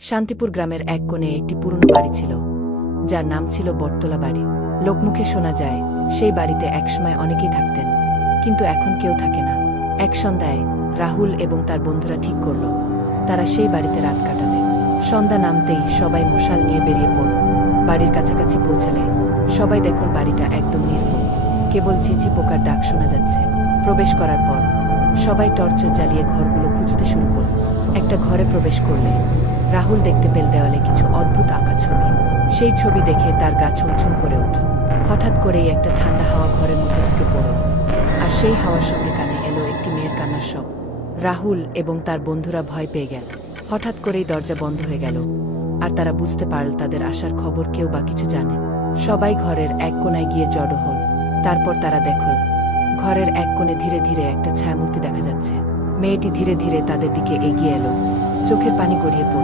শান্তিপুর গ্রামের এক কোণে একটি পুরনো বাড়ি ছিল, যার নাম ছিল বটতলা বাড়ি। লোকমুখে শোনা যায় সেই বাড়িতে একসময় অনেকেই থাকতেন, কিন্তু এখন কেউ থাকে না। এক সন্ধ্যায় রাহুল এবং তার বন্ধুরা ঠিক করল তারা সেই বাড়িতে রাত কাটাবে। সন্ধ্যা নামতেই সবাই মশাল নিয়ে বেরিয়ে পড়ল। বাড়ির কাছাকাছি পৌঁছালে সবাই দেখল বাড়িটা একদম নির্মল, কেবল ঝিঝি পোকার ডাক শোনা যাচ্ছে। প্রবেশ করার পর সবাই টর্চ জ্বালিয়ে ঘরগুলো খুঁজতে শুরু করল। একটা ঘরে প্রবেশ করলে রাহুল দেখতে পেল দেওয়ালে কিছু অদ্ভুত আঁকা ছবি। সেই ছবি দেখে তার গা ছমছম করে উঠল। হঠাৎ করেই একটা ঠান্ডা হাওয়া ঘরের মধ্যে ঢুকে পড়ল, আর সেই হাওয়ার সঙ্গে কানে এলো একটি মেয়ের কান্নার শব্দ। রাহুল এবং তার বন্ধুরা ভয় পেয়ে গেল। হঠাৎ করেই দরজা বন্ধ হয়ে গেল, আর তারা বুঝতে পারল তাদের আসার খবর কেউ বা কিছু জানে। সবাই ঘরের এক কোণায় গিয়ে জড়ো হল। তারপর তারা দেখল ঘরের এক কোণে ধীরে ধীরে একটা ছায়ামূর্তি দেখা যাচ্ছে। মেয়েটি ধীরে ধীরে তাদের দিকে এগিয়ে এলো, চোখের পানি গড়িয়ে পড়ল।